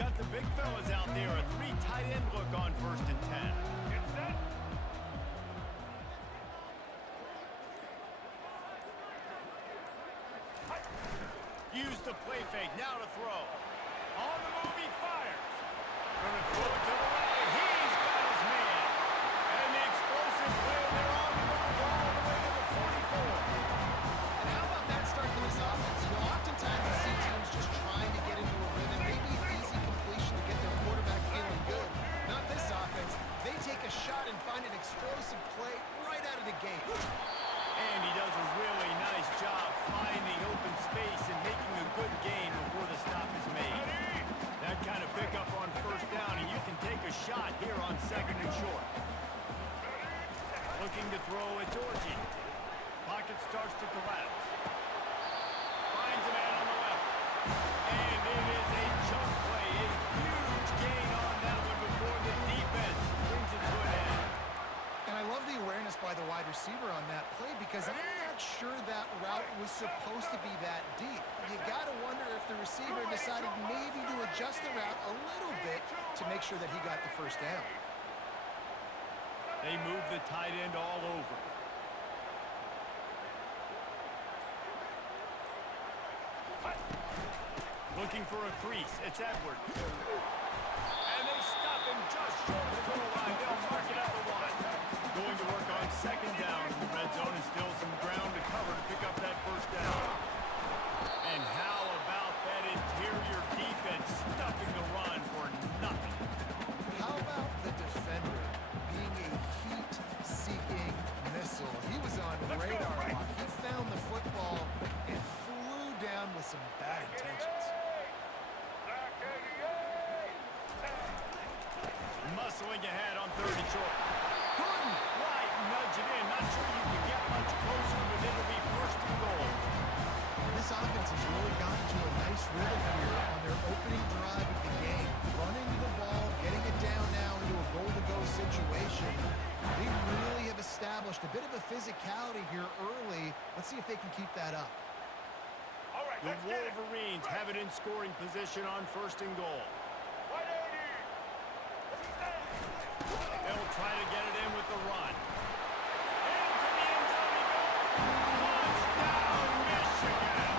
got the big fellas out there. A 3 tight end look on 1st and 10. Get set. Use the play fake. Now to throw. On the move, he fires. Going to throw it to the right. He's got his man. And the explosive play. They're on the move all the way to the 44. And how about that start for this offense? You know, oftentimes you see teams just trying to get into a rhythm, maybe an easy completion to get their quarterback feeling good. Not this offense. They take a shot and find an explosive play right out of the gate. And he does a really nice job finding open space and making a good gain before the stop is made. That kind of pickup on 1st down, and you can take a shot here on 2nd and short. Looking to throw at Georgie. Pocket starts to collapse. Finds a man on the left. And it is a chunk play. A huge gain on that one before the defense brings it to an end. And I love the awareness by the wide receiver on that play because I'm not sure that route was supposed to be that deep. You got to wonder if the receiver decided maybe to adjust the route a little bit to make sure that he got the 1st down. They move the tight end all over. Looking for a crease. It's Edwards. And they stop him just short of the goal line. They'll mark it at the 1. Going to work on 2nd down. The red zone is still some ground to cover to pick up that 1st down. And how about that interior defense stuffing the run for nothing? How about the defender being a heat-seeking missile? He was on radar lock. He found the football and flew down with some bad intentions. Muscling ahead on 3rd and short. Couldn't quite nudge it in. Not sure you can get much closer, but it'll be 1st and goal. This offense has really gotten to a nice rhythm here on their opening drive of the game. Running the ball, getting it down now into a goal-to-go situation. They really have established a bit of a physicality here early. Let's see if they can keep that up. All right, The Wolverines have it in scoring position on 1st and goal. They'll try to get it in with the run. Into the end zone he goes. Touchdown, Michigan!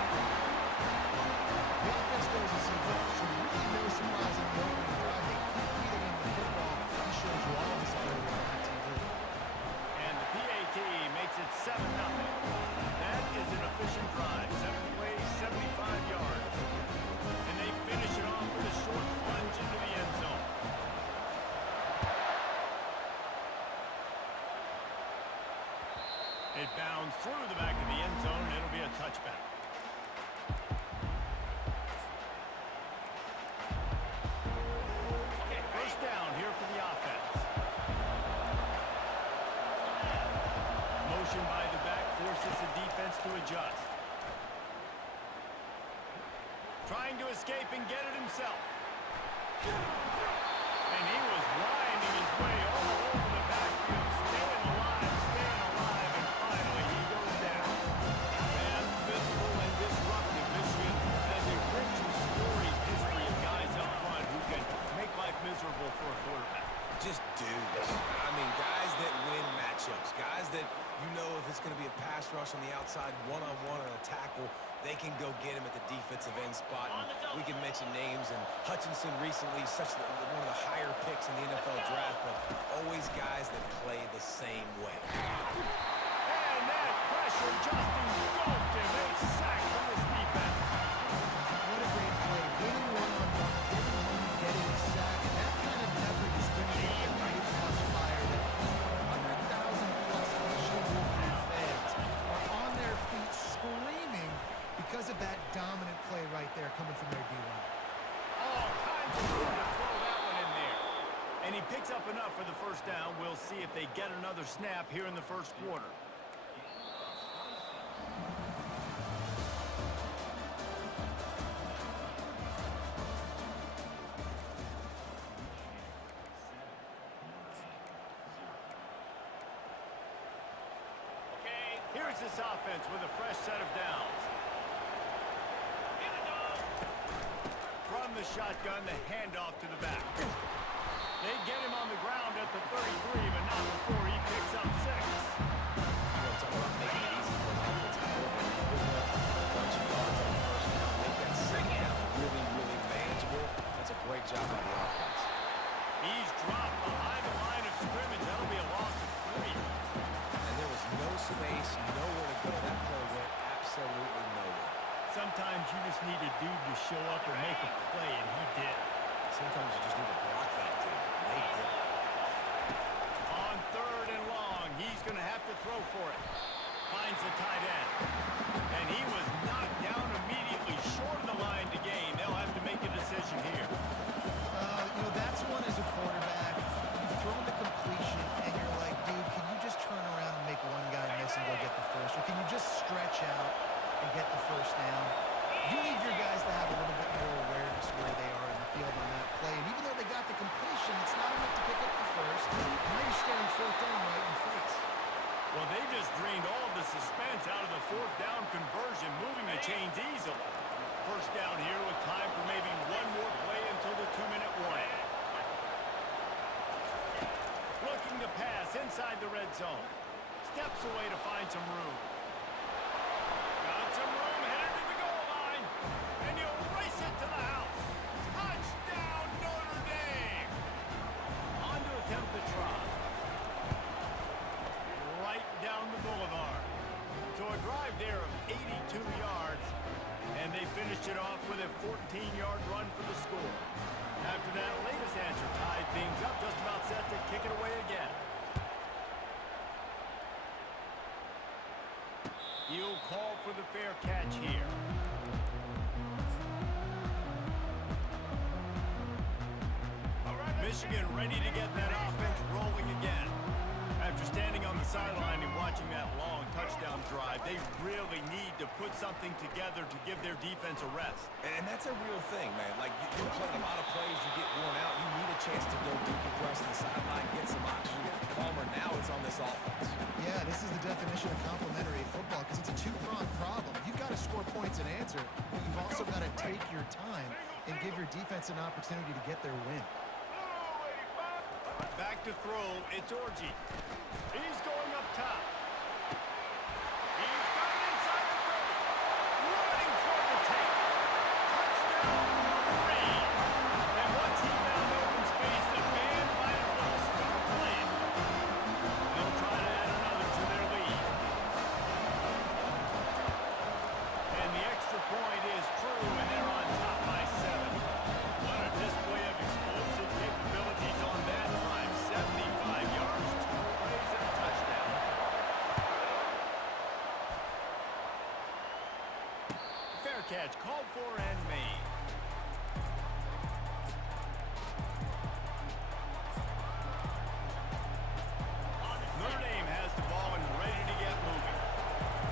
The offense goes as he goes, so really no surprise in the opening drive. They keep feeding him the football. He shows you all his ability on TV. And the PAT makes it 7-0. That is an efficient drive. 7 plays, 75 yards. And they finish it off with a short plunge into the end zone. It bounds through the back of the end zone, and it'll be a touchback. First down here for the offense. Motion by the back forces the defense to adjust. Trying to escape and get it himself. And he was winding his way all over the backfield, staying alive, and finally he goes down. Fast, physical, and disruptive. Michigan has a rich and storied history of guys up front who can make life miserable for a quarterback. Just dudes. I mean, guys that win matchups. Guys that, you know, if it's going to be a pass rush on the outside, one-on-one or a tackle, they can go get him at the defensive end spot. And we can mention names, and Hutchinson recently, one of the higher picks in the NFL draft, but always guys that play the same way. And that pressure just engulfed him. A sack from this defense. What a great play. Winning one-on-one, getting home and getting a sack. And that kind of effort is going to make the White House fire. That 100,000-plus Michigan Wolverine fans are on their feet screaming because of that dominant play right there coming from their D-line. All kinds of room to throw that one in there. And he picks up enough for the 1st down. We'll see if they get another snap here in the 1st quarter. Here's this offense with a fresh set of downs. From the the shotgun, the handoff to the back. They get him on the ground at the 33, but not before he picks up 6. Talk about making it easy for an offensive coordinator. Put up a bunch of yards on the first down, make that second down really, really manageable. That's a great job by the offense. He's dropped behind the line of scrimmage. That'll be a loss of 3. And there was no space, nowhere to go. That play went absolutely nowhere. Sometimes you just need a dude to show up and make a play, and he did. Sometimes you just need to block that dude, and they did. On 3rd and long, he's going to have to throw for it. Finds the tight end. And he was knocked down immediately short of the line to gain. They'll have to make a decision here. That's one as a quarterback. You've thrown the completion, and you're like, dude, can you just turn around and make one guy miss and go get the first? Or can you just stretch out and get the first down? You need your guys to have a little bit more awareness where they are in the field on that play. And even though they got the completion, it's not enough to pick up the first. Now you're staring 4th down right in the face. Well, they just drained all of the suspense out of the 4th down conversion, moving the chains easily. First down here with time for maybe one more play until the 2-minute warning. Looking to pass inside the red zone. Steps away to find some room. Got some room, headed to the goal line. And he'll race it to the house. Touchdown, Notre Dame. On to attempt the try. Right down the boulevard. So a drive there of 82 yards. And they finished it off with a 14-yard run for the score. After that latest answer tied things up, just about set to kick it away again. He'll call for the fair catch here. Michigan ready to get that offense rolling again. After standing on the sideline and watching that long touchdown drive, they really need to put something together to give their defense a rest. And that's a real thing, man. Like, you're playing a lot of plays, you get worn out, you need a chance to go decompress on the sideline, get some oxygen. Palmer, now it's on this offense. Yeah, this is the definition of complementary football because it's a two-pronged problem. You've got to score points and answer, but you've also got to take your time and give your defense an opportunity to get their win. Back to throw, it's Orji. He's going up top. He's got it inside the 30. Running toward the tape. Touchdown, Reed. And once he found open space, the band might as well start playing. They'll try to add another to their lead. And the extra point is true, and they're on top by 7. What a display of explosive capabilities on that drive. 75 yards, 2 plays, and a touchdown. Fair catch called for and made. Notre Dame has the ball and ready to get moving.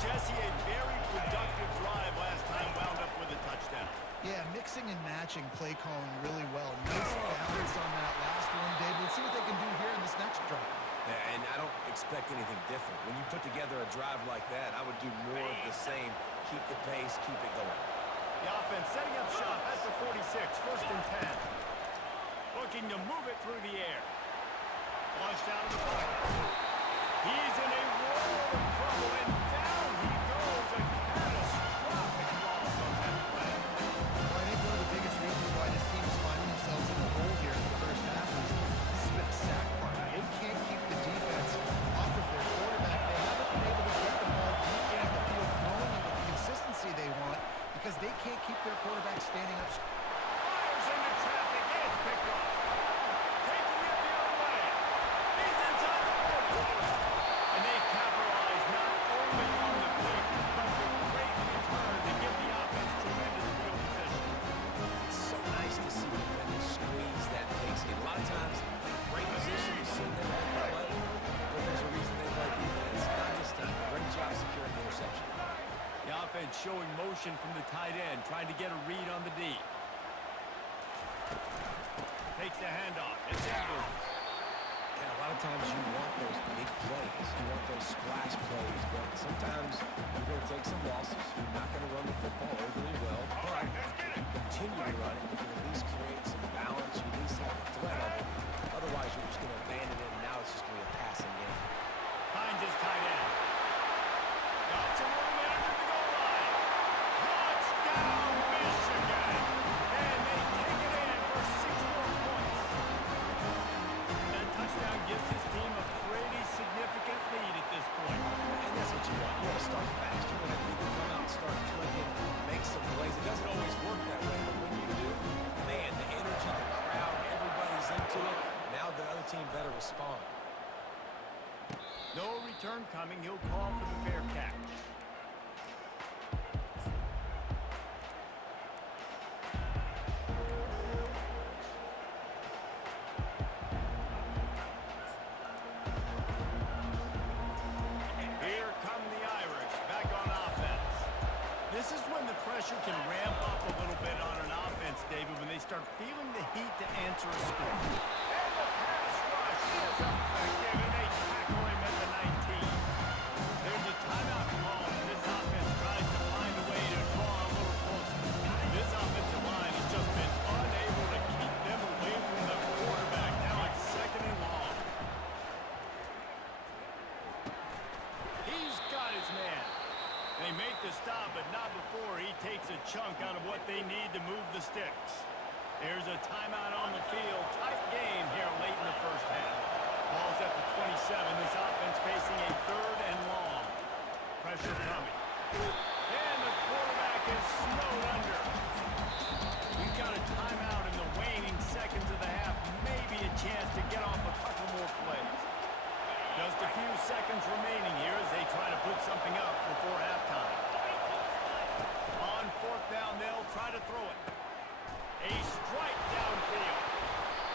Jesse, a very productive drive last time, wound up with a touchdown. Yeah, mixing and matching play calling really well. Nice balance on that last one, David. Let's see what they can do here in this next drive. Yeah, and I don't expect anything different. When you put together a drive like that, I would do more of the same. Keep the pace, keep it going. The offense setting up shop at the 46, 1st and 10. Looking to move it through the air. Flushed out of the pocket. He's in a world of trouble, and down he goes. A catastrophic loss on that play. Well, I think one of the biggest reasons why this team is finding themselves in the hole here in the first half is this has been a sack party. They can't keep the defense off of their quarterback. They haven't been able to get the ball deep down the field throwing it with the consistency they want because they can't keep their quarterback standing up. Fires into traffic, and it's picked off. Taking it the other way. He's inside the 40. And they capitalize not only on the pick, but the great return to give the offense tremendous field position. It's so nice to see defenders squeeze that pace. A lot of times, great position to sit there and play, but there's a reason they play defense. Not this time. Great job securing the interception. The offense showing motion from the tight end, trying to get a read on the D. Takes the handoff. It's Edwards. Yeah, a lot of times you want those big plays. You want those splash plays, but sometimes you're going to take some losses. You're not going to run the football overly well, but if you continue to run it, you can at least return coming. He'll call for the fair catch. Here come the Irish back on offense. This is when the pressure can ramp up a little bit on an offense, David, when they start feeling the heat to answer a score. And the pass rush is effective, and they tackle him at the 19. There's a timeout call as this offense tries to find a way to draw a little closer. This offensive line has just been unable to keep them away from the quarterback. Now it's second and long. He's got his man. They make the stop, but not before he takes a chunk out of what they need to move the sticks. There's a timeout on the field. Tight game here late in the first half. Ball's at the 27. This offense facing a third and long. Pressure coming. And the quarterback is snowed under. We've got a timeout in the waning seconds of the half. Maybe a chance to get off a couple more plays. Just a few seconds remaining here as they try to put something up before halftime. On fourth down, they'll try to throw it. A strike downfield.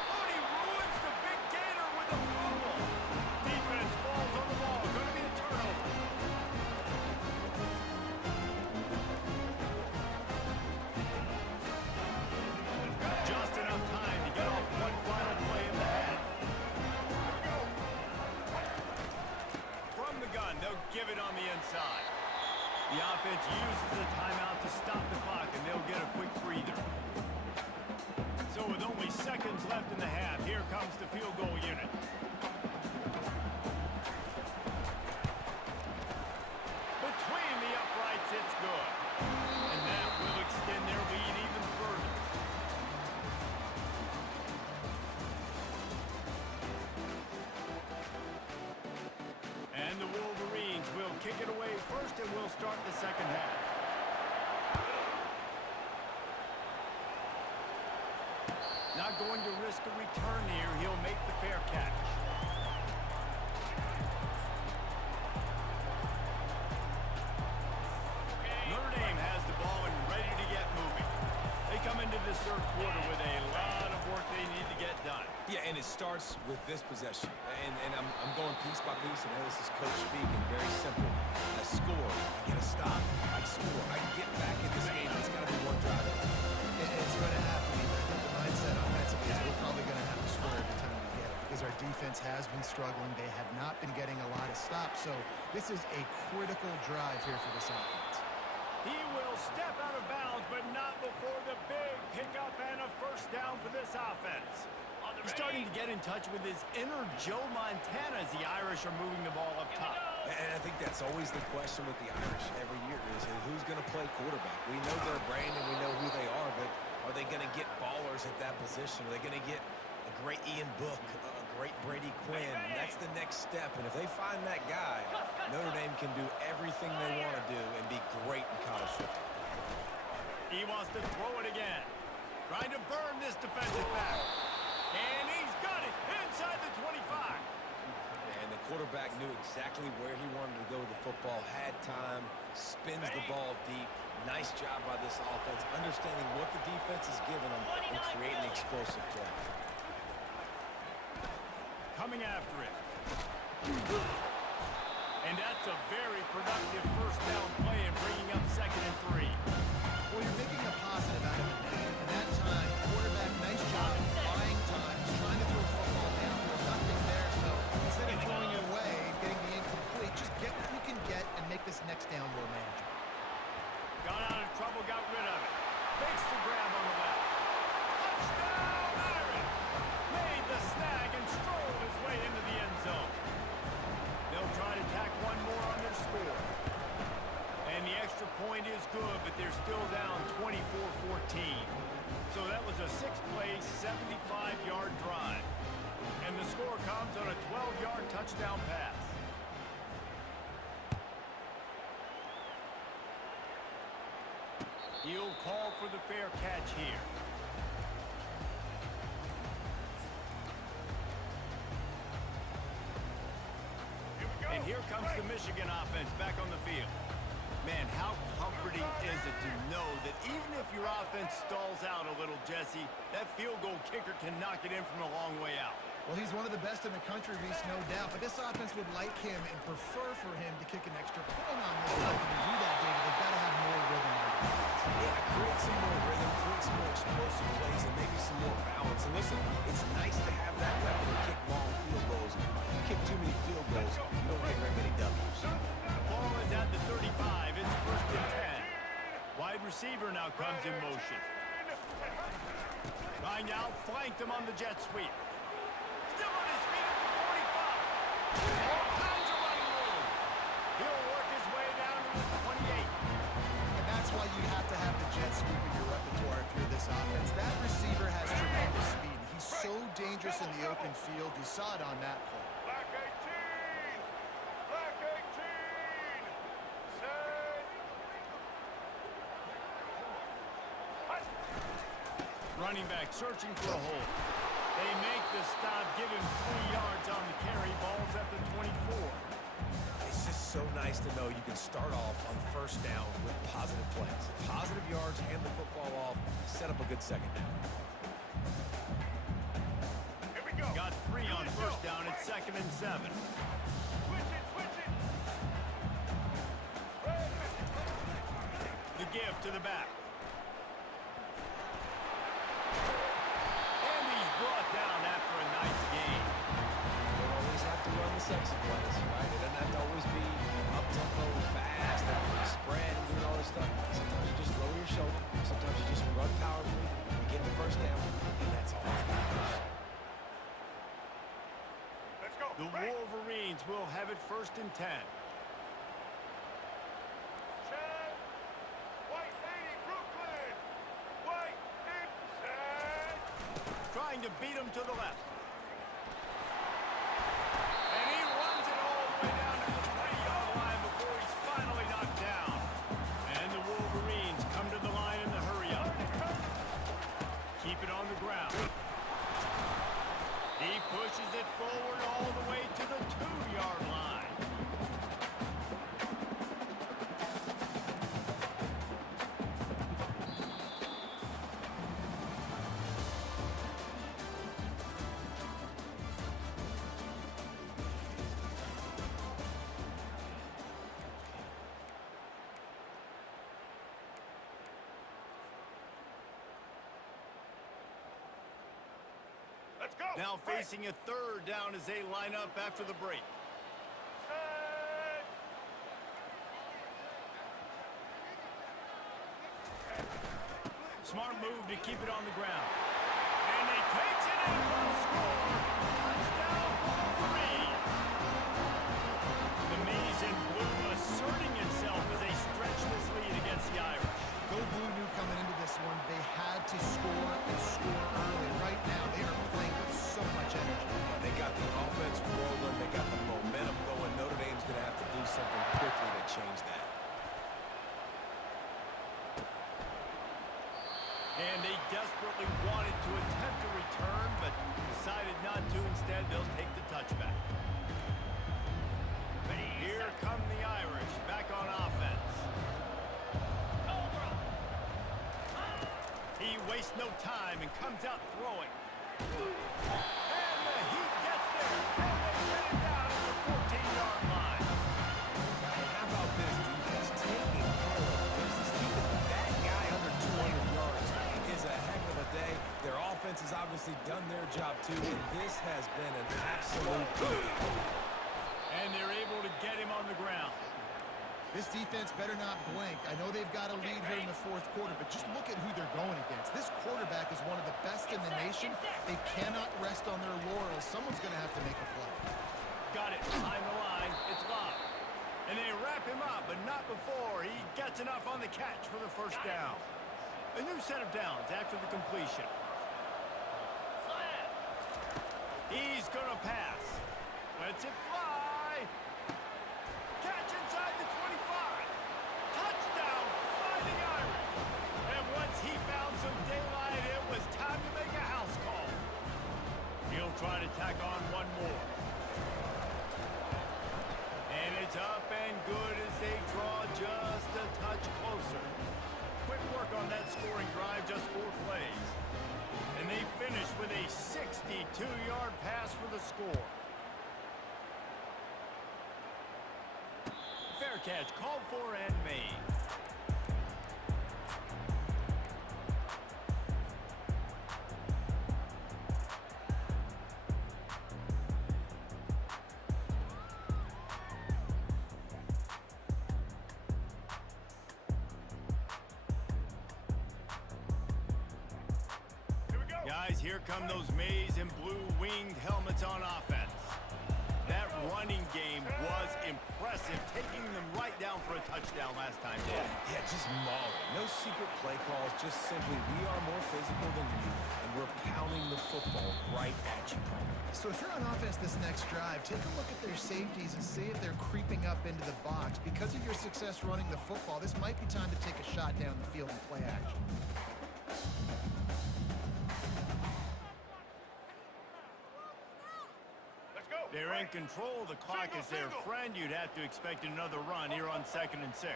Oh, and he ruins the big gainer with a fumble. Defense falls on the ball. Going to be a turnover. Just enough time to get off one final play in the half. From the gun, they'll give it on the inside. The offense uses the timeout to stop the clock, and they'll get a quick breather. So with only seconds left in the half, here comes the field goal unit. Between the uprights, it's good. And that will extend their lead even further. And the Wolverines will kick it away first, and we'll start the second half. Not going to risk a return here. He'll make the fair catch. Notre Dame has the ball and ready to get moving. They come into this third quarter with a lot of work they need to get done. Yeah, and it starts with this possession. And I'm going piece by piece, and this is coach speaking. Very simple. I score. I get a stop. I score. I get back in this game. It's got to be one drive. It's going to have to be. I think the mindset offensively is we're probably going to have to score every time we get it because our defense has been struggling. They have not been getting a lot of stops. So this is a critical drive here for this offense. He will step out of bounds, but not before the big pickup and a first down for this offense. He's starting to get in touch with his inner Joe Montana as the Irish are moving the ball up top. And I think that's always the question with the Irish every year is who's going to play quarterback. We know their brand and we know who they are, but are they going to get ballers at that position? Are they going to get a great Ian Book, a great Brady Quinn? That's the next step. And if they find that guy, Notre Dame can do everything they want to do and be great in college football. He wants to throw it again. Trying to burn this defensive back. And he's got it inside the 25. And the quarterback knew exactly where he wanted to go with the football, had time, spins the ball deep. Nice job by this offense, understanding what the defense is giving them and creating explosive play. Coming after it. And that's a very productive first down play and bringing up 2nd and 3. Well, you're making a positive out of it. And that time, quarterback, nice job buying time. He's trying to throw the football down. There's nothing there, so instead of throwing it away and getting the incomplete, just get what you can get and make this next down more manageable. Got out of trouble, got rid of it. Makes the grab on the left. Touchdown, Irish! Made the snag and strolled his way into the end zone. They'll try to tack one more on their score. And the extra point is good, but they're still down 24-14. So that was a 6-play, 75-yard drive. And the score comes on a 12-yard touchdown pass. He'll call for the fair catch here. And here comes the Michigan offense back on the field. Man, how comforting is it to know that even if your offense stalls out a little, Jesse, that field goal kicker can knock it in from a long way out. Well, he's one of the best in the country, Reese, no doubt. But this offense would like him and prefer for him to kick an extra point on this night. To do that, David, they've got to have more rhythm on defense. Yeah, create some more rhythm, create some more explosive plays, and maybe some more balance. And listen, it's nice to have that weapon to kick long field goals. You kick too many field goals, you don't get very many W's. Ball is at the 35. It's 1st and 10. Wide receiver now comes in motion. Right now, flanked him on the jet sweep. Still on his feet at the 45. All kinds of running room. He'll work his way down to the 28. And that's why you have to have the jet sweep in your repertoire if you're this offense. That receiver has tremendous speed. He's so dangerous in the open field. You saw it on that play. Black 18. Black 18. Set. Running back searching for a hole. They make the stop, give him 3 yards on the carry. Ball's at the 24. It's just so nice to know you can start off on 1st down with positive plays. Positive yards, hand the football off, set up a good 2nd down. Here we go. Got 3 on 1st down. It's 2nd and 7. Switch it, switch it. The give to the back. Brought down after a nice game. You don't always have to run the sexy plays, right? It doesn't have to always be up-tempo and fast and spread and doing all this stuff. Sometimes you just lower your shoulder. Sometimes you just run powerfully. You get the 1st down, and that's all that matters. Let's go. The Wolverines will have it 1st and 10. Set. White 80, Brooklyn. White in set. Trying to beat him to the left. And he runs it all the way down to the 20-yard line before he's finally knocked down. And the Wolverines come to the line in the hurry-up. Keep it on the ground. He pushes it forward all the way to the 2-yard line. Let's go. Now facing a 3rd down as they line up after the break. Set. Smart move to keep it on the ground. And he takes it in for a score. Touchdown, Wolverines. The maize and blue asserting itself as they stretch this lead against the Irish. Go Blue knew coming into this one they had to score and score early. Right now, they are playing with so much energy. Yeah, they got the offense rolling. They got the momentum going. Notre Dame's going to have to do something quickly to change that. And they desperately wanted to attempt a return, but decided not to. Instead, they'll take the touchback. Here come the Irish back on offense. He wastes no time and comes out throwing. And the Heat gets there. And they get it down at the 14-yard line. Hey, how about this defense taking care of business? Keeping that guy under 200 yards is a heck of a day. Their offense has obviously done their job too, and this has been an absolute good. And they're able to get him on the ground. This defense better not blink. I know they've got a lead here in the 4th quarter, but just look at who they're going against. This quarterback is one of the best in the nation. They cannot rest on their laurels. Someone's going to have to make a play. Got it behind the line. It's Love. And they wrap him up, but not before he gets enough on the catch for the 1st down. A new set of downs after the completion. He's going to pass. Lets it fly. Catch inside the 25. Touchdown, Fighting Irish. And once he found some daylight, it was time to make a house call. He'll try to tack on one more. It's up and good as they draw just a touch closer. Quick work on that scoring drive, just 4 plays. And they finish with a 62-yard pass for the score. Fair catch called for and made. Guys, here come those maize and blue winged helmets on offense. That running game was impressive, taking them right down for a touchdown last time, Dan. Yeah, just mauling. No secret play calls, just simply we are more physical than you, and we're pounding the football right at you. So if you're on offense this next drive, take a look at their safeties and see if they're creeping up into the box. Because of your success running the football, this might be time to take a shot down the field and play action. They're in control. The clock is their friend. You'd have to expect another run here on 2nd and 6.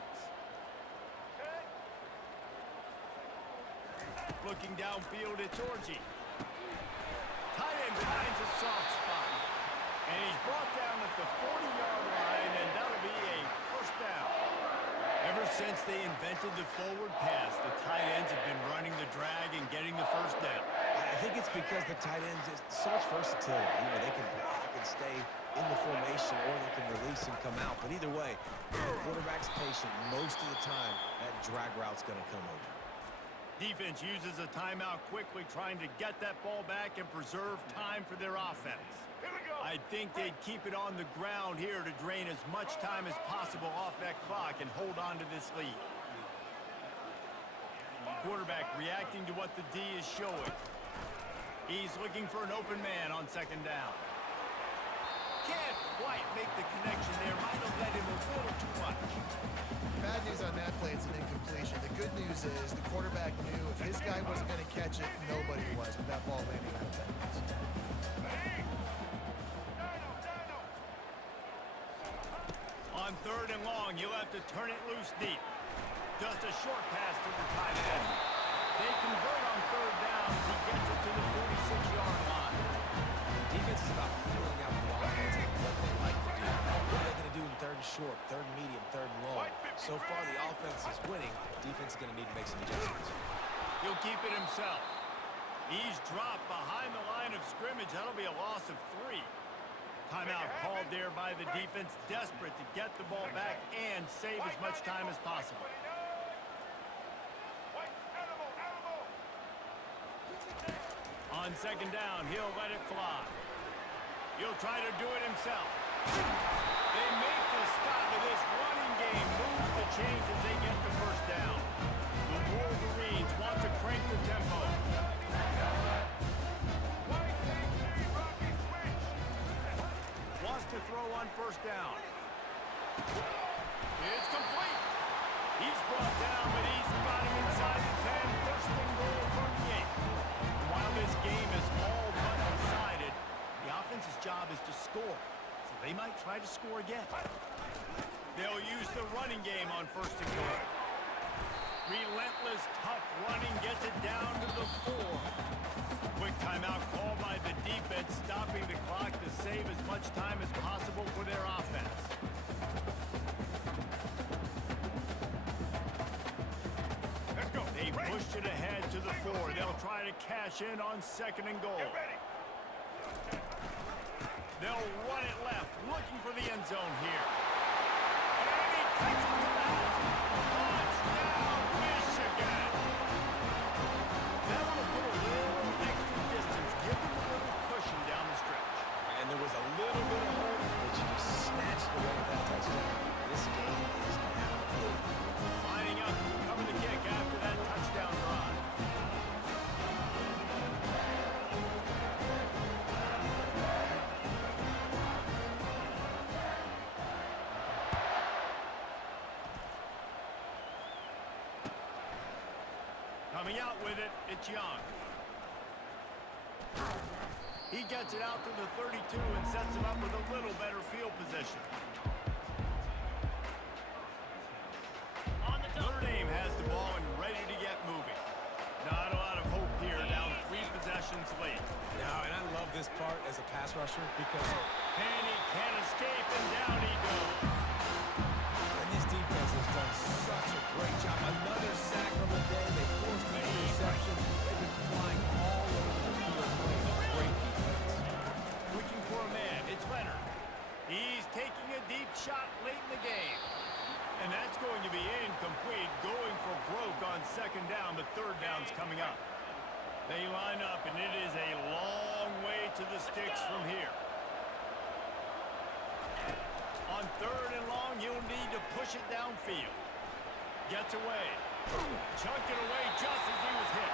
Looking downfield, it's Orji. Tight end finds a soft spot. And he's brought down at the 40-yard line, and that'll be a first down. Ever since they invented the forward pass, the tight ends have been running the drag and getting the first down. I think it's because the tight ends is so much versatility. You know, they can block and stay in the formation, or they can release and come out. But either way, the quarterback's patient. Most of the time, that drag route's going to come over. Defense uses a timeout quickly, trying to get that ball back and preserve time for their offense. I think they'd keep it on the ground here to drain as much time as possible off that clock and hold on to this lead. Quarterback reacting to what the D is showing. He's looking for an open man on 2nd down. Can't quite make the connection there. Might have led him a little too much. Bad news on that play, it's an incompletion. The good news is the quarterback knew if his guy wasn't going to catch it, nobody was with that ball landing out of bounds. On 3rd and long, he'll have to turn it loose deep. Just a short pass to the tight end. They convert on 3rd down as he gets it to the 46-yard line. Defense is about filling out the offense and what they like to do. What are they going to do in 3rd and short, 3rd and medium, 3rd and long? So far, the offense is winning. Defense is going to need to make some adjustments. He'll keep it himself. He's dropped behind the line of scrimmage. That'll be a loss of 3. Timeout called there by the defense, desperate to get the ball back and save as much time as possible. On 2nd down, he'll let it fly. He'll try to do it himself. They make the stop of this running game, moves the chains as they get the first down. The Wolverines want to crank the tempo. Wants to throw on 1st down. It's complete. He's brought down, but he's got him inside the 10. 1st and goal from the 8. While this game is all but decided, the offense's job is to score. So they might try to score again. They'll use the running game on 1st and goal. Relentless, tough running gets it down to the 4. Quick timeout called by the defense, stopping the clock to save as much time as possible for their offense. Let's go. They pushed it ahead to the 4. They'll try to cash in on 2nd and goal. Get ready. They'll run it left, looking for the end zone here. And he cuts it to the house. Touchdown, Michigan! That will put a little extra distance, give them a little cushion down the stretch. And there was a little bit of hope, but you just snatched away that touchdown. This game is now over. Lining up to cover the kick after that touchdown drive. Coming out with it, it's Young. He gets it out to the 32 and sets him up with a little better field position. here, down 3 possessions late. Now, and I love this part as a pass rusher because And he can't escape, and down he goes. and this defense has done such a great job. Another sack on the day. They forced an interception. They've been flying all over the field playing great defense. Switching for a man, it's Leonard. He's taking a deep shot late in the game. And that's going to be incomplete, going for broke on second down. The third down's coming up. They line up, and it is a long way to the sticks from here. On third and long, he'll need to push it downfield. Gets away. Chunked it away just as he was hit.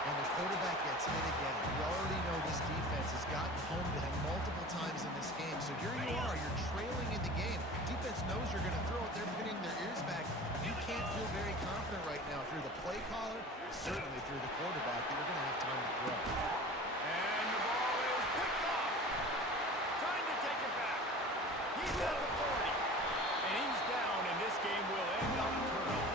And the quarterback gets hit again. We already know this defense has gotten home to him multiple times in this game. So here you are, you're trailing in the game. Defense knows you're going to throw it. They're pinning their ears back. You can't feel very confident right now through the play caller, certainly through the quarterback, that you're going to have time to throw. And the ball is picked off. Trying to take it back. He's at the 40. And he's down, and this game will end on a turnover.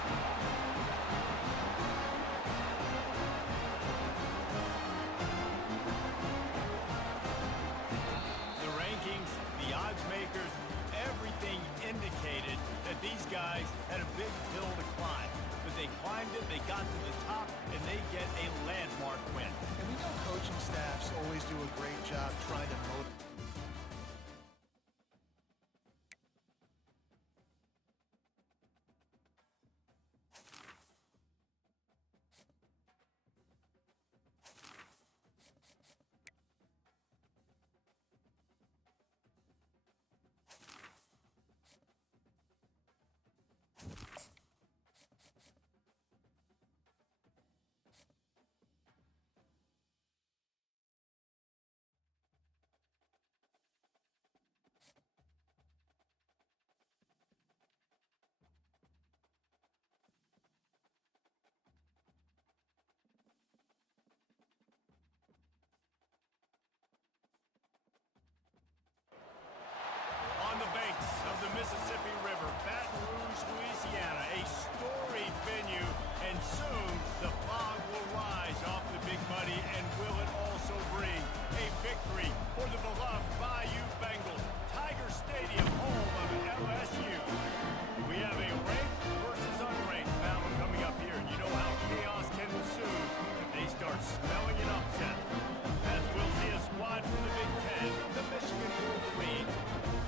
The rankings, the odds makers, everything indicated that these guys had a big hill to climb. But they climbed it, they got to the top, and they get a landmark win. And we know coaching staffs always do a great job trying to motivate. On the banks of the Mississippi River, Baton Rouge, Louisiana, a storied venue, and soon the fog will rise off the Big Muddy, and will it also bring a victory for the beloved Bayou Bengals, Tiger Stadium, home of LSU. We have a ranked versus unranked battle coming up here. You know how chaos can ensue if they start smelling an upset. As we'll see a squad from the Big Ten, the Michigan Wolverines,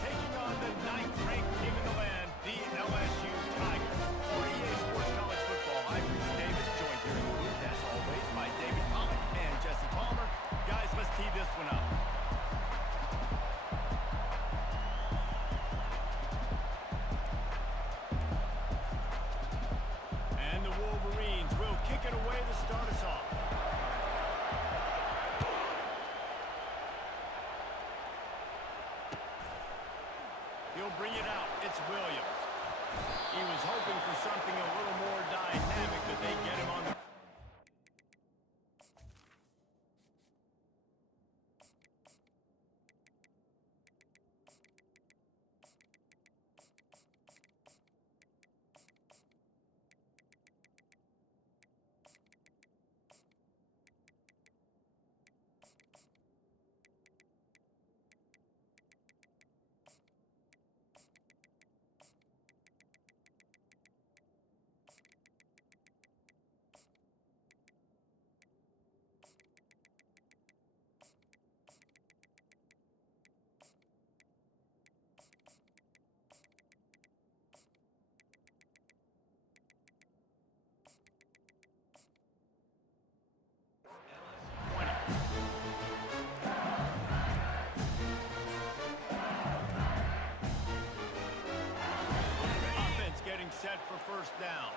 taking on the 9th-ranked team in the land, the LSU Tigers. For EA Sports College Football, I'm Bruce Davis, joined here in the booth, as always, by David Pollack and Jesse Palmer. Guys, let's tee this one up. And the Wolverines will kick it away to start us off. He'll bring it out. It's Williams. He was hoping for something a little more dynamic, but they get him on the... Offense getting set for first down.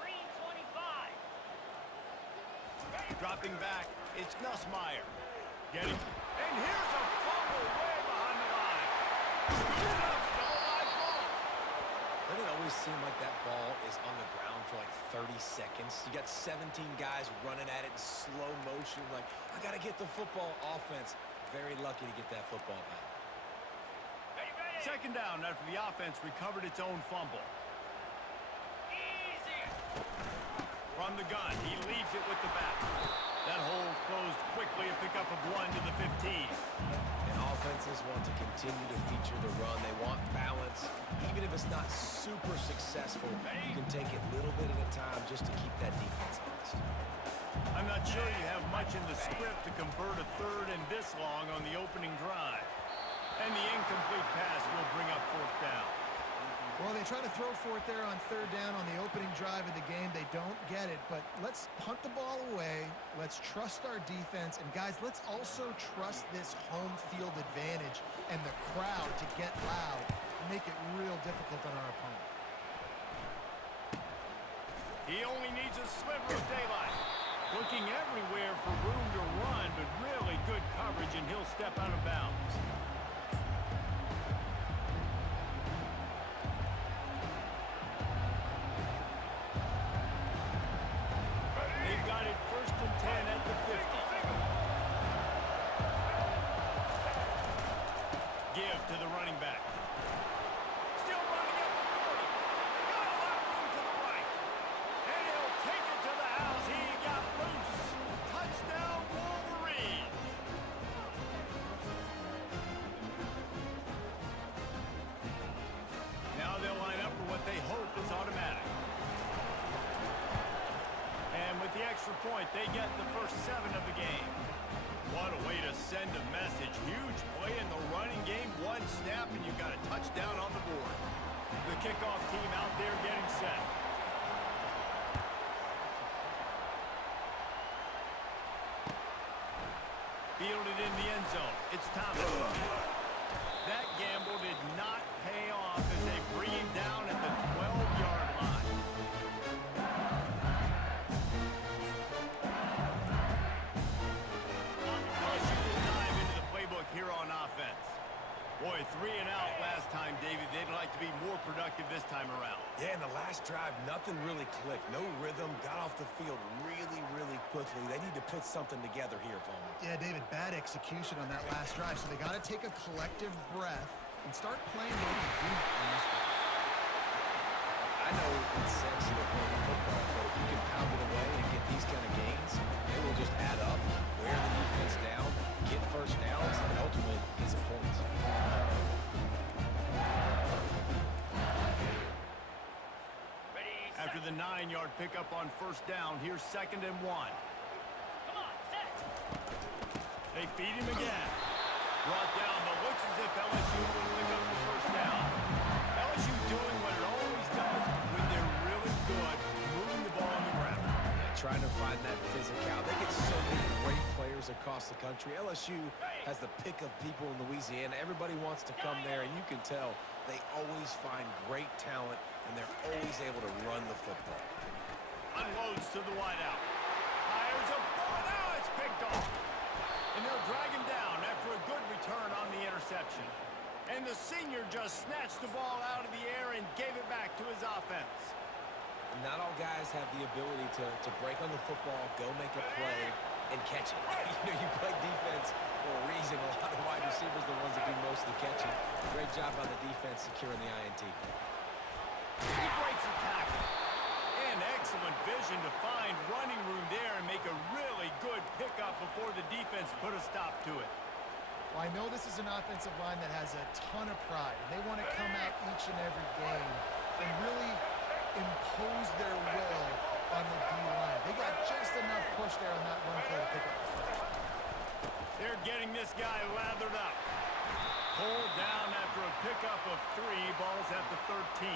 Green 25. Dropping back, it's Nussmeier. Getting... And here's a fumble way behind the line. Scoops it up, still a live ball. Doesn't it always seem like that ball is on the ground for like 30 seconds? You got 17 guys running at it in slow motion. Like, I got to get the football. Offense, very lucky to get that football back. Second down after the offense recovered its own fumble. Easy. From from the gun. He leaves it with the back. That hole closed quickly, a pickup of 1 to the 15. And offenses want to continue to feature the run. They want balance. Even if it's not super successful, you can take it little bit at a time just to keep that defense honest. I'm not sure you have much in the script to convert a third and this long on the opening drive. And the incomplete pass will bring up fourth down. Well, they try to throw for it there on third down on the opening drive of the game. They don't get it, but let's punt the ball away. Let's trust our defense. And, guys, let's also trust this home field advantage and the crowd to get loud and make it real difficult on our opponent. He only needs a sliver of daylight. Looking everywhere for room to run, but really good coverage, and he'll step out of bounds. They've got it 1st and 10 at the 50. Give to the running back. Still running at the 40. Got a lot of room to the right. And he'll take it to the house. He got loose. Touchdown, Wolverines. Now they'll line up for what they hope is automatic. And with the extra point, they get the first 7 of the game. What a way to send a message. Huge play in the running game. 1 snap, and you got a touchdown on the board. The kickoff team out there getting set. Fielded in the end zone. It's Thomas. That gamble did not pay off as they bring him down at the 12-yard line. LSU will dive into the playbook here on offense. Boy, 3 and out last time, David. They'd like to be more productive this time around. Yeah, in the last drive, nothing really clicked. No rhythm. Got off the field really, really quickly. They need to put something together here, Palmer. Yeah, David, bad execution on that last drive, so they got to take a collective breath and start playing like a unit on this one. I know it's sexy to play the football, but if you can pound it away and get these kind of gains, they will just add up, wear the defense down, get first downs, and ultimately get some points. After the 9-yard pickup on first down, here's 2nd and 1. Come on, set. They feed him again. Brought down, but looks as if LSU will pick up the first down. LSU doing what it always does when they're really good, moving the ball on the ground. Yeah, trying to find that physical. They get so many great players across the country. LSU has the pick of people in Louisiana. Everybody wants to come there, and you can tell they always find great talent, and they're always able to run the football. Unloads to the wideout. Fires a ball. Now it's picked off. And they'll drag him down after a good return on the interception. And the senior just snatched the ball out of the air and gave it back to his offense. Not all guys have the ability to break on the football, go make a play, and catch it. You play defense for a reason. A lot of wide receivers are the ones that do most of the catching. Great job on the defense securing the INT. He breaks a tackle. And excellent vision to find running room there and make a really good pickup before the defense put a stop to it. Well, I know this is an offensive line that has a ton of pride. They want to come out each and every game and really impose their will on the D-line. They got just enough push there on that one play to pick up the first. They're getting this guy lathered up. Pulled down after a pickup of 3. Ball's at the 13.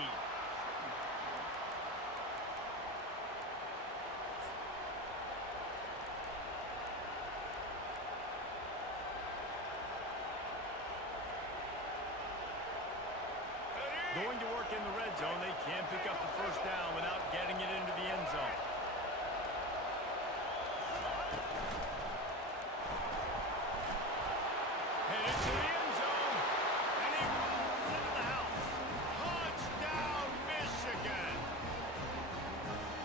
Going to work in the red zone. They can pick up the first down without getting it into the end zone. Headed to the end zone. And he rolls into the house. Touchdown, Michigan.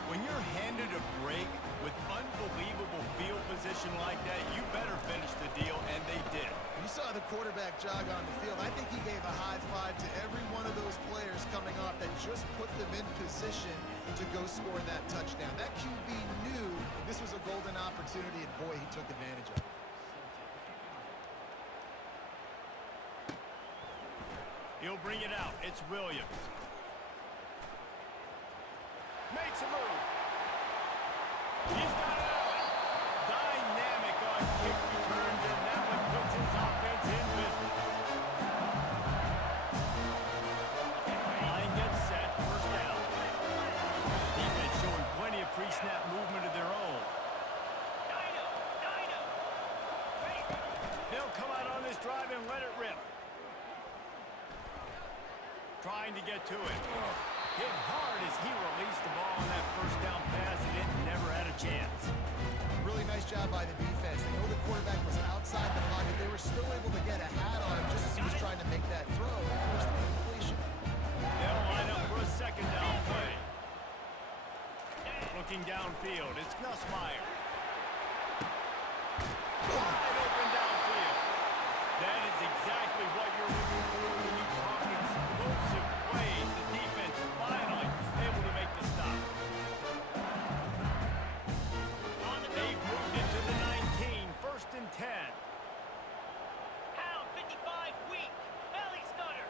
When you're handed a break with unbelievable field position like that, you better finish the deal, and they did. You saw the quarterback jog on the field. I think he gave a high five to every one of those players coming off that just put them in position to go score that touchdown. That QB knew this was a golden opportunity, and boy, he took advantage of it. He'll bring it out. It's Williams. Makes a move. He's got it out. Dynamic on kick returns, and that one puts his offense in business. Line gets set. First down. Defense showing plenty of pre-snap movement of their own. They'll come out on this drive and let it rip. Trying to get to it. Hit hard as he released the ball on that first down pass, and it never had a chance. Really nice job by the defense. They know the quarterback was outside the pocket. They were still able to get a hat on him just as he was trying to make that throw and force the completion. They'll line up for a second down play. Looking downfield, it's Nussmeier. Wide open downfield. That is exactly what you're looking for when you talk explosive plays. The defense finally able to make the stop. They've moved into the 19, first and 10. Pound 55 weak. Belly stunner.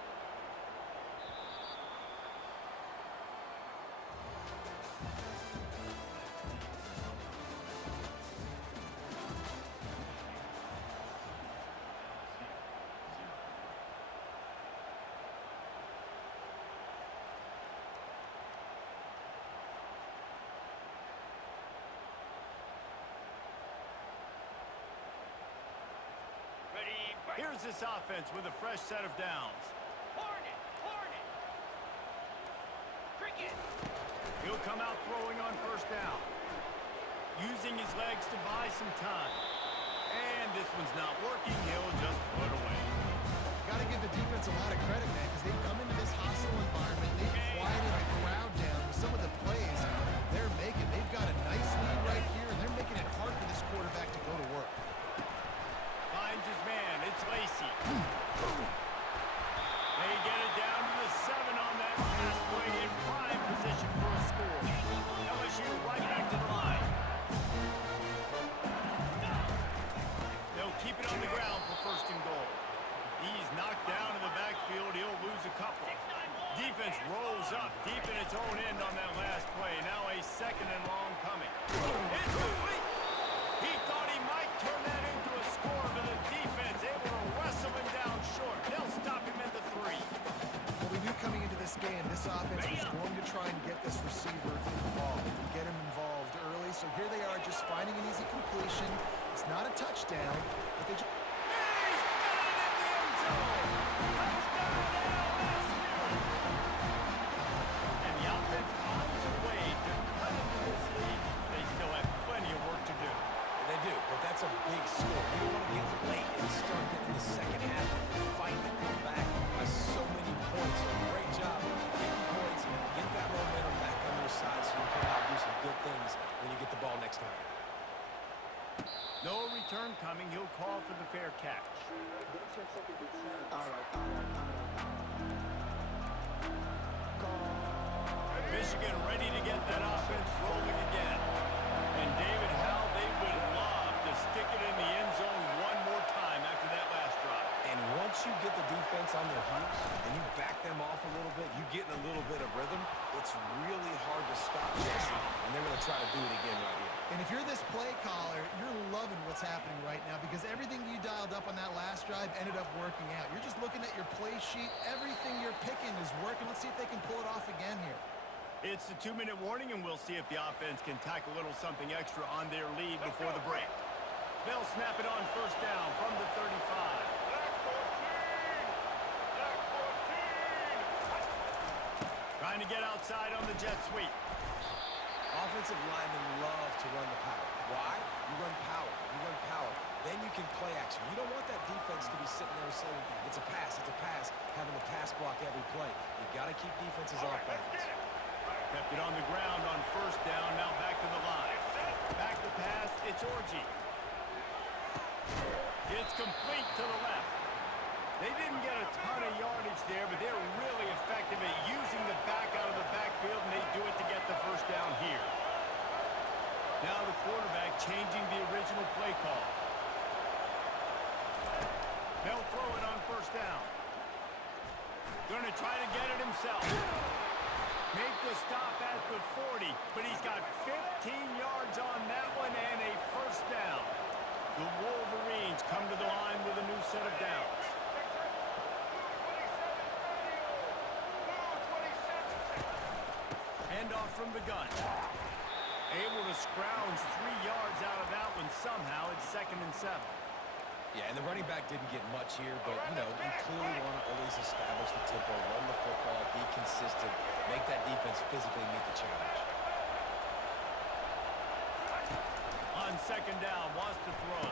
Ready, break. Here's this offense with a fresh set of downs. Hornet. Cricket. He'll come out throwing on first down. Using his legs to buy some time. And this one's not working. He'll just put away. Got to give the defense a lot of credit, man, because they've come into this hostile environment. They've quieted the crowd down with some of the plays they're making. They've got a nice lead right here, and they're making it hard for this quarterback to go to work. Finds his man. It's Lacy. They get it down to the 7 on that last play in prime position for a score. LSU right back to the line. They'll keep it on the ground for first and goal. He's knocked down in the backfield. He'll lose a couple. Defense rolls up deep in its own end on that last play. Now a second and long coming. It's complete. He thought he might turn that into a score, but the defense able to wrestle him down short. They'll stop him at the 3. Well, we knew coming into this game, this offense was going to try and get this receiver involved and get him involved early. So here they are just finding an easy completion. It's not a touchdown, but they just... And the offense finds a way to cut into this lead. They still have plenty of work to do. They do, but that's a big score. You don't want to get late and start getting the second half fighting to come back by so many points. So great job getting points, get that momentum back on your side so you can come out and do some good things when you get the ball next time. No return coming. He'll call for the fair catch. Michigan ready to get that offense rolling again. And David, how they would love to stick it in the end zone one more time after that last drive. And once you get the defense on their heels and you back them off a little bit, you get in a little bit of rhythm, it's really hard to stop Jesse, and they're going to try to do it again right here. And if you're this play caller, you're loving what's happening right now because everything you dialed up on that last drive ended up working out. You're just looking at your play sheet. Everything you're picking is working. Let's see if they can pull it off again here. It's the 2-minute warning, and we'll see if the offense can tack a little something extra on their lead before the break. They'll snap it on first down from the 35. Trying to get outside on the jet sweep. Offensive linemen love to run the power. Why? You run power. You run power. Then you can play action. You don't want that defense to be sitting there saying, it's a pass, having to pass block every play. You got to keep defenses off balance. Kept it on the ground on first down, now back to the line. Back to pass, it's Orji. It's complete to the left. They didn't get a ton of yardage there, but they're really effective at using the back out of the backfield, and they do it to get the first down here. Now the quarterback changing the original play call. They'll throw it on first down. Going to try to get it himself. Make the stop at the 40, but he's got 15 yards on that one and a first down. The Wolverines come to the line with a new set of downs. Handoff from the gun. Able to scrounge 3 yards out of that one somehow. It's 2nd and 7. Yeah, and the running back didn't get much here, but, you know, you clearly want to always establish the tempo, run the football, be consistent, make that defense physically meet the challenge. On 2nd down, wants to throw.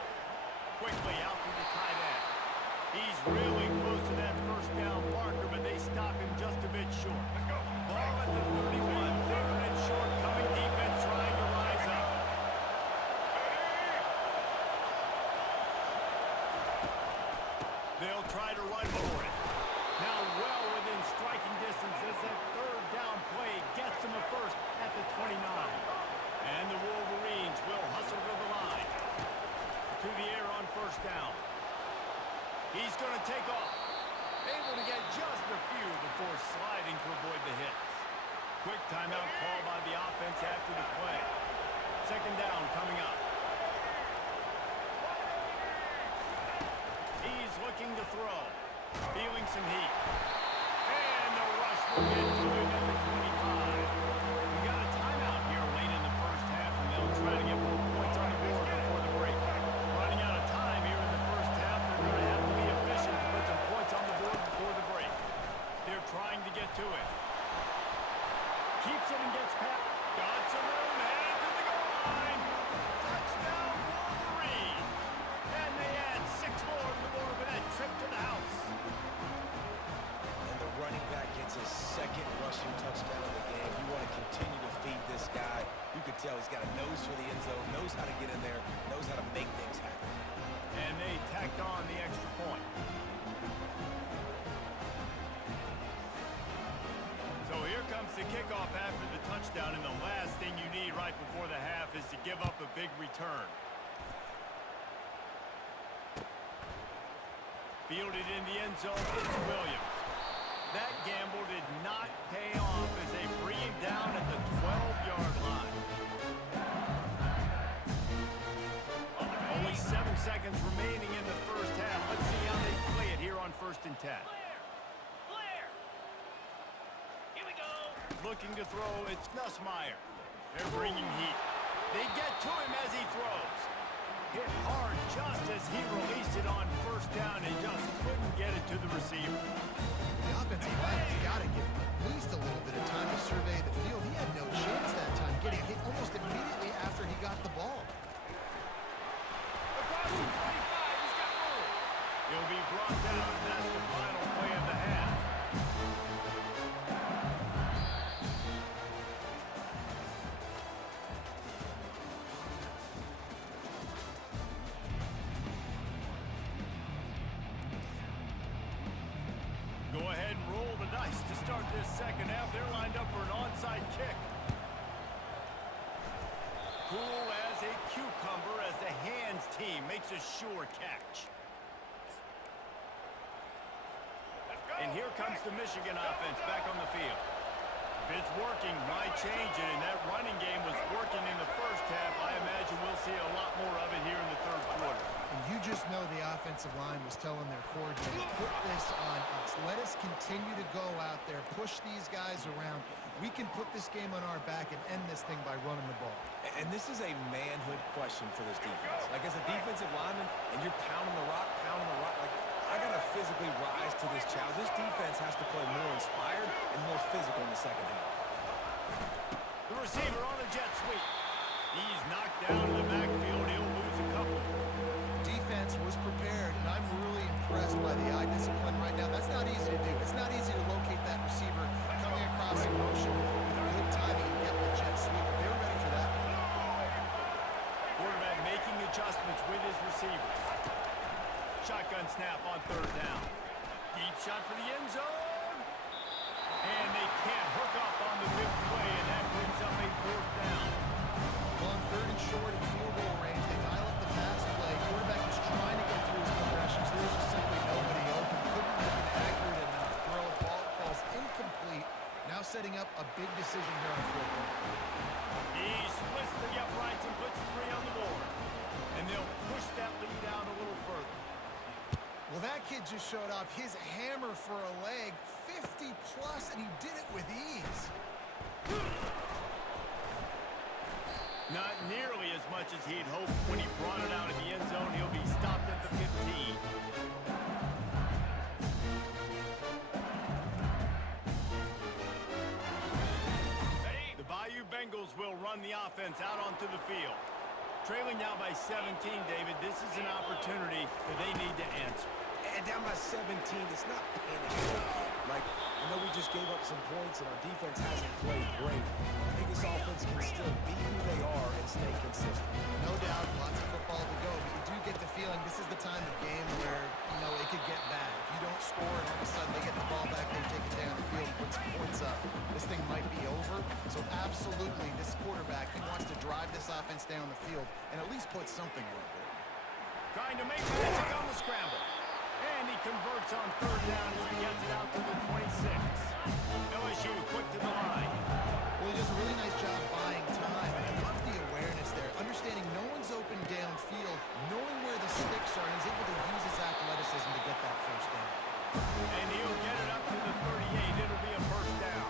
Quickly out to the tight end. He's really close to that first down marker, but they stop him just a bit short. Ball at the 31, 3rd and short, coming defense trying to rise up. They'll try to run for it. Now well within striking distance as that 3rd down play gets them a first at the 29. And the Wolverines will hustle to the line. To the air on first down. He's going to take off. Able to get just a few before sliding to avoid the hits. Quick timeout call by the offense after the play. 2nd down coming up. He's looking to throw. Feeling some heat. And the rush will get to him at the 25. We got a timeout here late in the first half, and they'll try to get more points on the board before the break. Running out of time here in the first half, they're going to have to be efficient to put some points on the board before the break. They're trying to get to it. Keeps it and gets past. Got some room, and to the goal line. Touchdown, Wolverines. And they add 6 more to the board with that trip to the house. And the running back gets his 2nd rushing touchdown of the game. You want to continue to feed this guy. You can tell he's got a nose for the end zone, knows how to get in there, knows how to make things happen. And they tacked on the extra point. So here comes the kickoff after the touchdown, and the last thing you need right before the half is to give up a big return. Fielded in the end zone, it's Williams. That gamble did not pay off as they bring him down at the 12-yard line. Only 7 seconds remaining in the first half. Let's see how they play it here on 1st and 10. Clear. Here we go. Looking to throw, it's Nussmeier. They're bringing heat. They get to him as he throws. Hit hard just as he released it on first down and just couldn't get it to the receiver. The offensive line has got to give him at least a little bit of time to survey the field. He had no chance that time, getting hit almost immediately after he got the ball. Across the 25, he's got room. He'll be brought down, and that's the final play of the half. Go ahead and roll the dice to start this second half. They're lined up for an onside kick. Cool as a cucumber as the hands team makes a sure catch. And here comes the Michigan offense back on the field. If it's working, why change it? And that running game was working in the first half. I imagine we'll see a lot more of it here in the 3rd quarter. And you just know the offensive line was telling their coordinator, put this on us. Let us continue to go out there, push these guys around. We can put this game on our back and end this thing by running the ball. And this is a manhood question for this defense. Like, as a defensive lineman, and you're pounding the rock, like, I got to physically rise to this challenge. This defense has to play more inspired and more physical in the second half. The receiver on the jet sweep. He's knocked down in the backfield. He'll lose a couple. Defense was prepared, and I'm really impressed by the eye discipline right now. That's not easy to do. It's not easy to locate that receiver coming across in motion with good timing and get the jet sweep. They were ready for that. Quarterback making adjustments with his receivers. Shotgun snap on 3rd down. shot for the end zone. And they can't hook up on the big play, and that brings up a fourth down. Well, on third and short and field goal range, they dial up the pass play. Quarterback is trying to get through his progressions. There's just simply nobody open. Couldn't make an accurate enough throw. Ball falls incomplete. Now setting up a big decision here on fourth down. He splits the uprights and puts 3 on the board. And they'll push that lead out a little further. Well, that kid just showed off his hammer for a leg, 50 plus, and he did it with ease. Not nearly as much as he'd hoped when he brought it out of the end zone. He'll be stopped at the 15. The Bayou Bengals will run the offense out onto the field. Trailing now by 17, David, this is an opportunity that they need to answer. And down by 17, it's not panic. Like, I know we just gave up some points and our defense hasn't played great. I think this offense can still be who they are and stay consistent. No doubt, lots of football to go, but you do get the feeling this is the time of game where, it could get bad. If you don't score and all of a sudden they get the ball back, they take it down the field and put some points up, this thing might be over. So absolutely, this quarterback, he wants to drive this offense down the field and at least put something on it. Trying to make magic on the scramble. And he converts on third down as he gets it out to the 26. LSU quick to the line. Well, he does a really nice job buying time, and I love the awareness there. Understanding no one's open downfield, knowing where the sticks are, and he's able to use his athleticism to get that first down. And he'll get it up to the 38. It'll be a first down.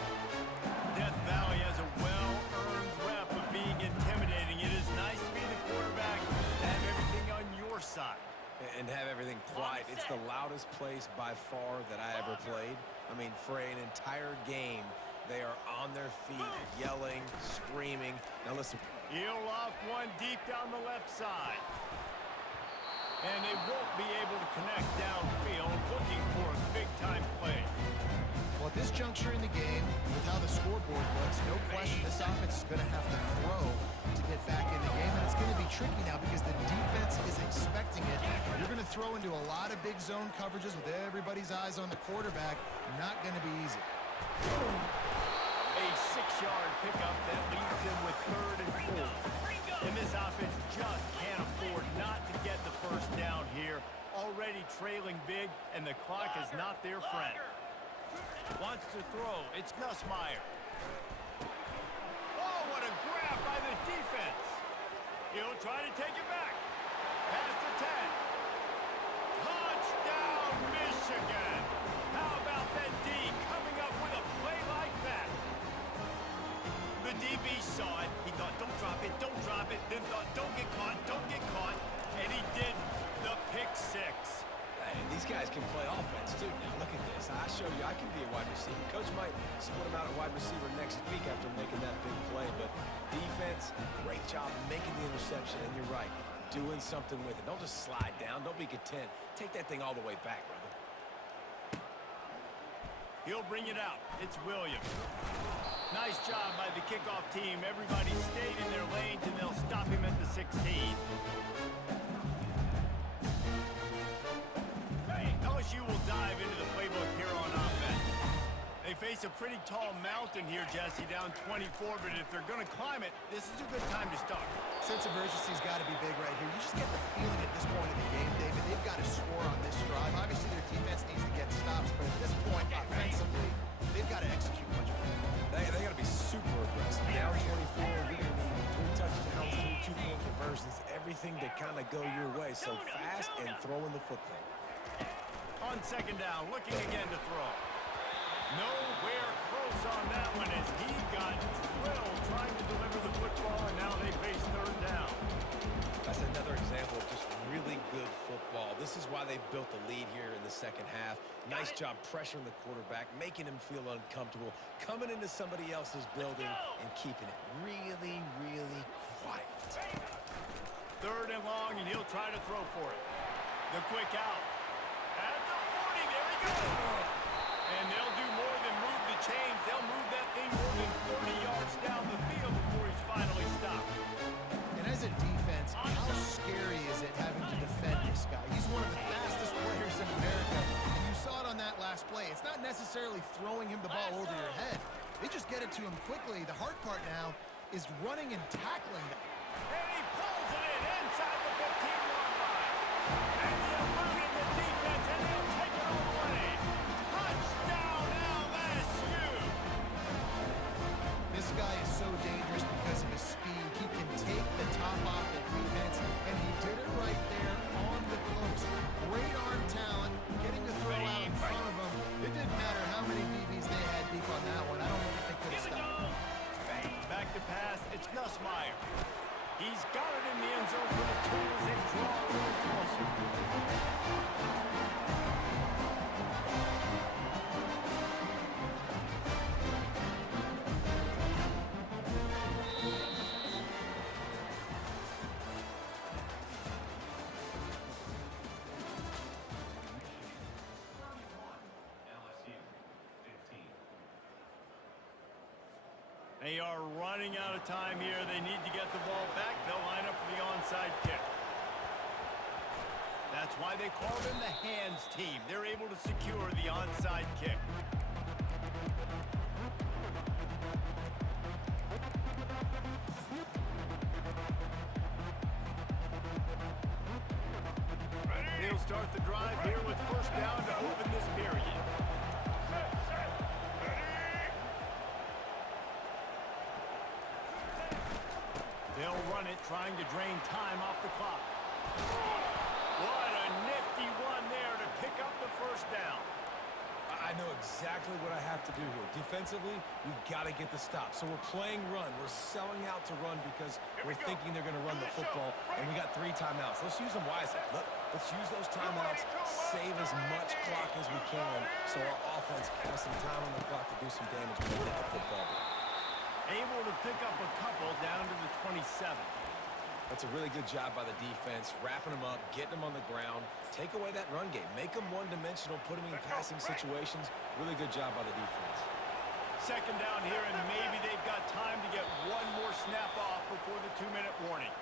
Death Valley has a well-earned rep of being intimidating. It is nice to be the quarterback and have everything on your side. And have everything quiet. It's the loudest place by far that I ever played. I mean, for an entire game, they are on their feet, yelling, screaming. Now listen. He'll loft one deep down the left side. And they won't be able to connect downfield, looking for a big-time play. Well, at this juncture in the game, with how the scoreboard looks, no question this offense is going to have to throw to get back in the game, and it's going to be tricky now because the defense is expecting it. You're going to throw into a lot of big zone coverages with everybody's eyes on the quarterback. Not going to be easy. A 6-yard pickup that leaves him with third and 4. And this offense just can't afford not to get the first down here. Already trailing big, and the clock is not their friend. Wants to throw. It's Nussmeier. Oh, what a grab by the defense. He'll try to take it back. Past the 10. Touchdown, Michigan. How about that D coming up with a play like that? The DB saw it. He thought, don't drop it, don't drop it. Then thought, don't get caught, don't get caught. And he did the pick 6. And these guys can play offense, too. Now, look at this. I show you I can be a wide receiver. Coach might split him out at wide receiver next week after making that big play. But defense, great job making the interception. And you're right, doing something with it. Don't just slide down. Don't be content. Take that thing all the way back, brother. He'll bring it out. It's Williams. Nice job by the kickoff team. Everybody stayed in their lanes, and they'll stop him at the 16. LSU will dive into the playbook here on offense. They face a pretty tall mountain here, Jesse, down 24, but if they're going to climb it, this is a good time to start. Sense of urgency's got to be big right here. You just get the feeling at this point in the game, David, they've got to score on this drive. Obviously, their defense needs to get stops, but at this point, offensively, they've got to execute much better. They got to be super aggressive. Down 24, you're going to need 3 touchdowns, 3 2-point conversions, everything to kind of go your way. So fast and throwing the football. On second down, looking again to throw. Nowhere close on that one as he got drilled trying to deliver the football, and now they face third down. That's another example of just really good football. This is why they've built the lead here in the second half. Nice job pressuring the quarterback, making him feel uncomfortable, coming into somebody else's building and keeping it really, really quiet. Third and long, and he'll try to throw for it. The quick out. At the 40, there he goes. And they'll do more than move the chains. They'll move that thing more than 30 yards down the field before he's finally stopped. And as a defense, how scary is it having to defend this guy? He's one of the fastest players in America. And you saw it on that last get it to him quickly. The hard part now is running and tackling. And he pulls it in inside the 15-yard line. And they're moving the defense, and they'll take it all the way. Touchdown, LSU! This guy is so dangerous because of his speed. He can take the top off the defense, and he did it right there on the post. Great arm talent, getting the throw out in front of him. It didn't matter how many DBs they had deep on that one. I don't think they could have Here we stopped go. him. Back to pass, it's Nussmeier. He's got it in the end zone for the two as they draw a little closer. They are running out of time here. They need to get the ball back. They'll line up for the onside kick. That's why they call them the hands team. They're able to secure the onside kick. They'll start the drive here with first down to open this period. They'll run it, trying to drain time off the clock. What a nifty one there to pick up the first down. I know exactly what I have to do here. Defensively, we've got to get the stop. So we're playing run. We're selling out to run because we're thinking they're going to run the football, and we got 3 timeouts. Let's use them wisely. Look, let's use those timeouts, save as much clock as we can so our offense has some time on the clock to do some damage when we get the football back. Able to pick up a couple down to the 27. That's a really good job by the defense, wrapping them up, getting them on the ground. Take away that run game. Make them one-dimensional, put them in passing situations. Really good job by the defense. Second down here, and maybe they've got time to get one more snap off before the 2-minute warning.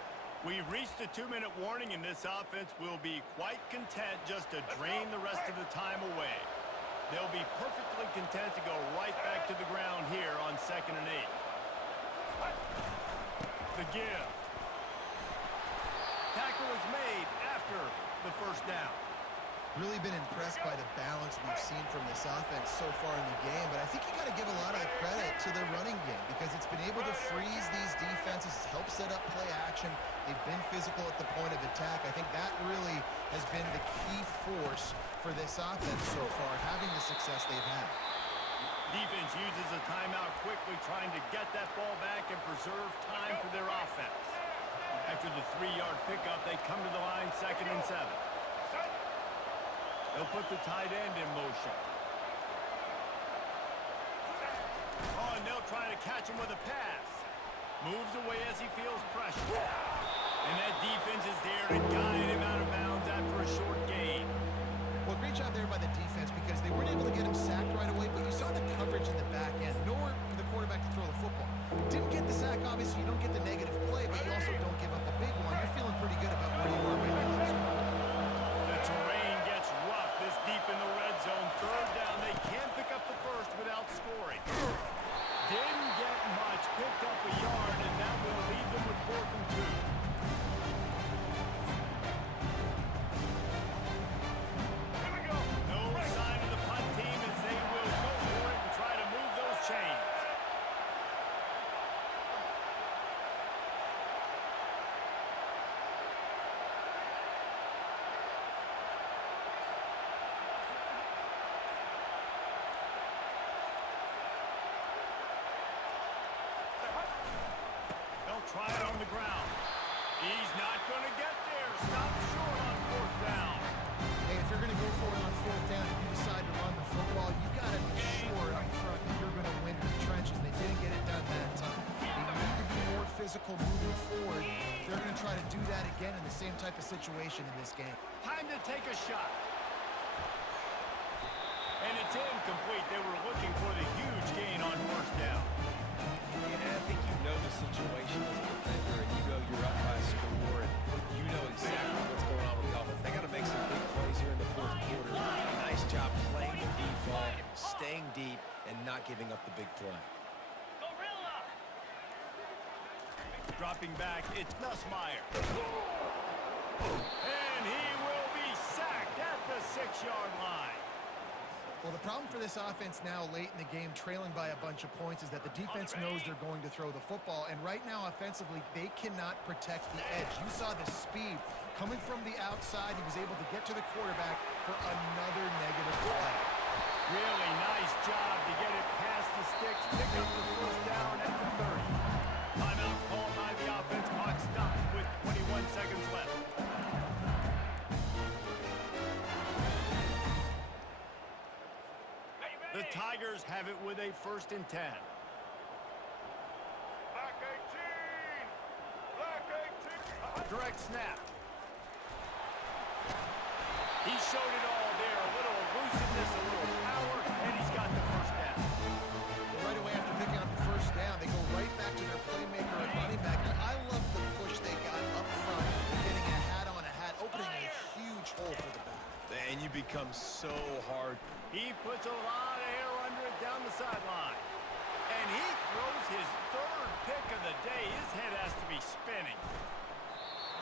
We've reached the 2-minute warning, and this offense will be quite content just to drain the rest of the time away. They'll be perfectly content to go right back to the ground here on 2nd and 8. The give. Tackle is made after the first down. Really been impressed by the balance we've seen from this offense so far in the game, but I think you got to give a lot of the credit to their running game because it's been able to freeze these defenses, help set up play action. They've been physical at the point of attack. I think that really has been the key force for this offense so far, having the success they've had. Defense uses a timeout quickly, trying to get that ball back and preserve time for their offense. After the 3-yard pickup, they come to the line 2nd and 7. They'll put the tight end in motion. Oh, and they'll try to catch him with a pass. Moves away as he feels pressure. And that defense is there to guide him out of bounds after a short gain. Well, great job there by the defense because they weren't able to get him sacked right away, but you saw the coverage in the back end. Nowhere for the quarterback to throw the football. Didn't get the sack, obviously. You don't get the negative play, but you also don't give up a big one. You're feeling pretty good about where you are right now. The terrain gets rough this deep in the red zone. 3rd down, they can't pick up the first without scoring. Didn't get much, picked up a yard, and that will leave them with 4th and 2. No sign of the punt team as they will go for it and try to move those chains. They'll try it on the ground. He's not going to get there. Stop short on 4th down. Hey, if you're going to go for it on 4th down and you decide to run the football, you got to be sure up front that you're going to win in the trenches. They didn't get it done that time. They need to be more physical moving forward. They're going to try to do that again in the same type of situation in this game. Time to take a shot. And it's incomplete. They were looking for the huge gain on 1st down. Yeah, I think you know the situation as a defender, and you know you're up by a score, and you know exactly what's going on with the offense. They got to make some big plays here in the 4th quarter. Nice job playing the deep ball, staying deep, and not giving up the big play. Dropping back, it's Nussmeier. And he will be sacked at the 6-yard line. Well, the problem for this offense now late in the game, trailing by a bunch of points, is that the defense knows they're going to throw the football. And right now, offensively, they cannot protect the edge. You saw the speed coming from the outside. He was able to get to the quarterback for another negative play. Really nice job to get it past the sticks, pick up the first down at the 30. Timeout called by the offense. Clock stopped with 21 seconds left. The Tigers have it with a 1st and 10. Black 18! Black 18! Direct snap. He showed it all there. A little elusiveness, a little power, and he's got the first down. Well, right away after picking up the first down, they go right back to their playmaker and running back. And I love the push they got up front, getting a hat on a hat, opening a huge hole for the back. And you become so hard. He puts a lot of hair under it down the sideline. And he throws his 3rd pick of the day. His head has to be spinning.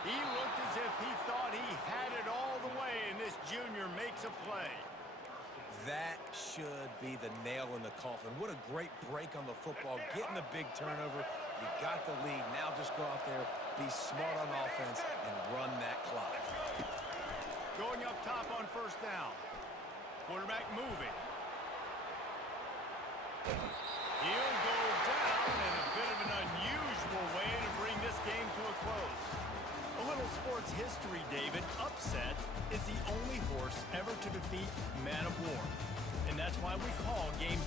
He looked as if he thought he had it all the way, and this junior makes a play. That should be the nail in the coffin. What a great break on the football. Getting the big turnover. You got the lead. Now just go out there, be smart on offense, and run that clock. Going up top on 1st down. Quarterback moving. He'll go down in a bit of an unusual way to bring this game to a close. A little sports history, David. Upset is the only horse ever to defeat Man of War. And that's why we call games